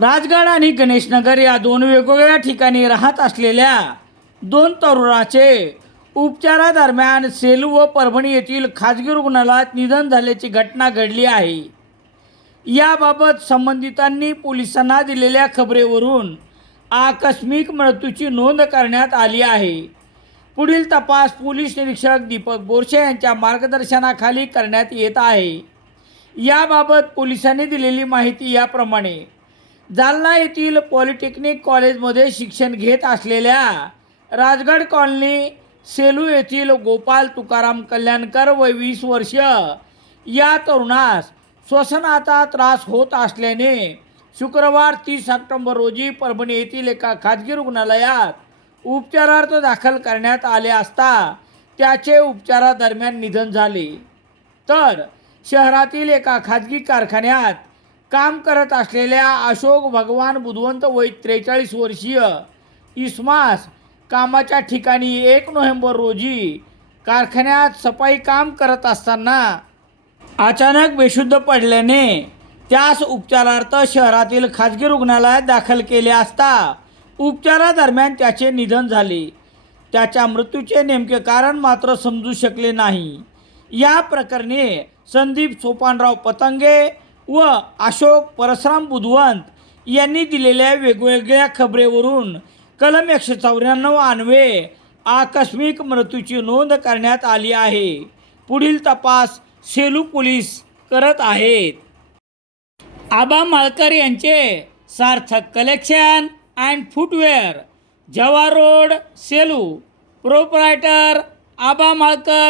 राजगड आणि गणेशनगर या दोन वेगवेगळ्या ठिकाणी राहत असलेल्या दोन तरुणाचे उपचारादरम्यान सेलू व परभणी येथील खाजगी रुग्णालयात निधन झाल्याची घटना घडली आहे. याबाबत संबंधितांनी पोलिसांना दिलेल्या खबरेवरून आकस्मिक मृत्यूची नोंद करण्यात आली आहे. पुढील तपास पोलीस निरीक्षक दीपक बोरसे यांच्या मार्गदर्शनाखाली करण्यात येत आहे. याबाबत पोलिसांनी दिलेली माहिती याप्रमाणे. जालना येथील पॉलिटेक्निक कॉलेजमध्ये शिक्षण घेत असलेल्या राजगड कॉलनी सेलू येथील गोपाल तुकाराम कल्याणकर वय वीस वर्ष या तरुणास श्वसनाचा त्रास होत असल्याने शुक्रवार तीस ऑक्टोंबर रोजी परभणी येथील एका खाजगी रुग्णालयात उपचारार्थ दाखल करण्यात आले असता त्याचे उपचारादरम्यान निधन झाले. तर शहरातील एका खाजगी कारखान्यात काम करत असलेल्या अशोक भगवान बुधवंत वय त्रेचाळीस वर्षीय इस्मास कामाच्या ठिकाणी एक नोव्हेंबर रोजी कारखान्यात सफाई काम करत असताना अचानक बेशुद्ध पडल्याने त्यास उपचारार्थ शहरातील खाजगी रुग्णालयात दाखल केले असता उपचारादरम्यान त्याचे निधन झाले. त्याच्या मृत्यूचे नेमके कारण मात्र समजू शकले नाही. या प्रकरणी संदीप सोपानराव पतंगे व अशोक परशुराम बुधवंत यांनी दिलेल्या वेगवेगळ्या खबरेवरून कलम एकशे चौऱ्याण्णव अन्वे आकस्मिक मृत्यूची नोंद करण्यात आली आहे. पुढील तपास सेलू पोलीस करत आहेत. आबा माळकर यांचे सार्थक कलेक्शन अँड फुटवेअर जवा रोड सेलू. प्रोपरायटर आबा माळकर.